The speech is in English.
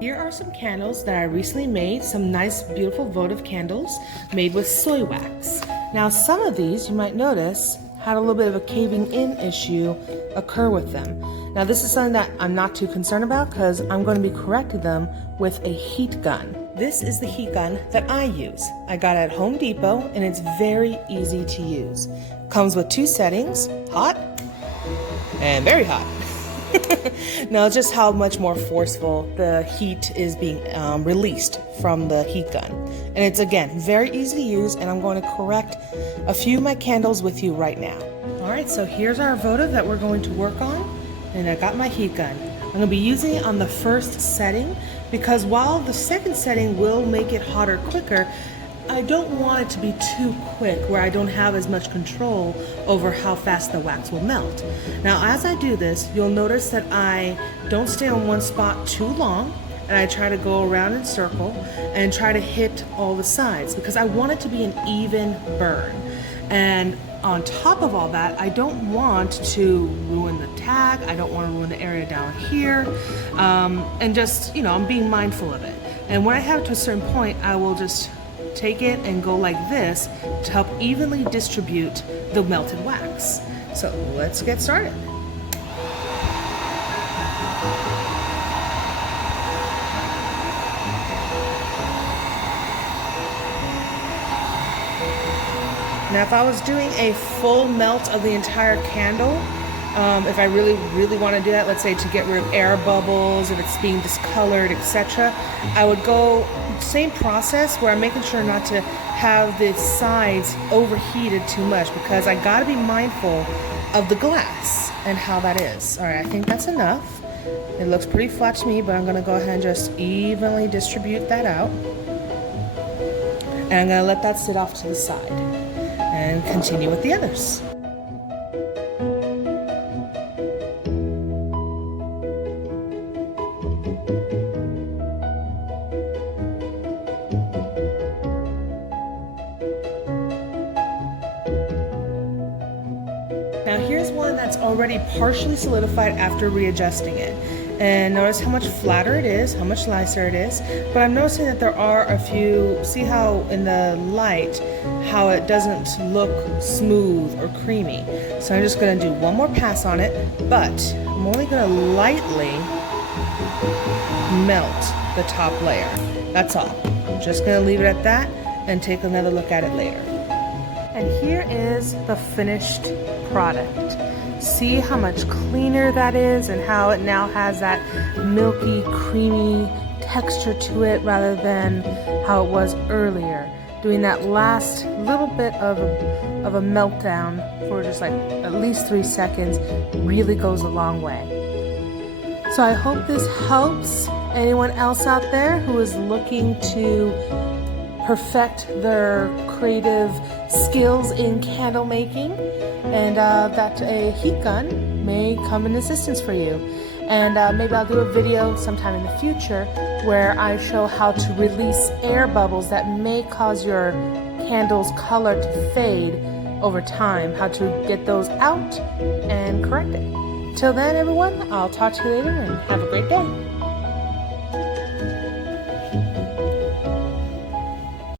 Here are some candles that I recently made, some nice beautiful votive candles made with soy wax. Now some of these you might notice had a little bit of a caving in issue occur with them. Now this is something that I'm not too concerned about because I'm going to be correcting them with a heat gun. This is the heat gun that I use. I got it at Home Depot and it's very easy to use. Comes with 2 settings, hot and very hot. Now just how much more forceful the heat is being released from the heat gun. And it's again very easy to use, and I'm going to correct a few of my candles with you right now. Alright, so here's our votive that we're going to work on, and I got my heat gun. I'm going to be using it on the first setting because while the second setting will make it hotter quicker, I don't want it to be too quick where I don't have as much control over how fast the wax will melt. Now as I do this, you'll notice that I don't stay on one spot too long, and I try to go around in circle and try to hit all the sides because I want it to be an even burn. And on top of all that, I don't want to ruin the tag, I don't want to ruin the area down here, and just, you know, I'm being mindful of it. And when I have it to a certain point, I will just take it and go like this to help evenly distribute the melted wax. So let's get started. Now if I was doing a full melt of the entire candle, if I really want to do that, let's say to get rid of air bubbles, if it's being discolored, etc., I would go same process where I'm making sure not to have the sides overheated too much because I got to be mindful of the glass and how that is. All right, I think that's enough. It looks pretty flat to me, but I'm going to go ahead and just evenly distribute that out. And I'm going to let that sit off to the side and continue with the others. Now here's one that's already partially solidified after readjusting it. And notice how much flatter it is, how much nicer it is. But I'm noticing that there are a few, see how in the light, how it doesn't look smooth or creamy. So I'm just gonna do one more pass on it, but I'm only gonna lightly melt the top layer. That's all. I'm just gonna leave it at that and take another look at it later. And here is the finished product. See how much cleaner that is and how it now has that milky, creamy texture to it rather than how it was earlier. Doing that last little bit of a meltdown for just like at least 3 seconds really goes a long way. So I hope this helps anyone else out there who is looking to perfect their creative skills in candle making, and that a heat gun may come in assistance for you. And maybe I'll do a video sometime in the future where I show how to release air bubbles that may cause your candle's color to fade over time, how to get those out and correct it. Till then everyone, I'll talk to you later and have a great day.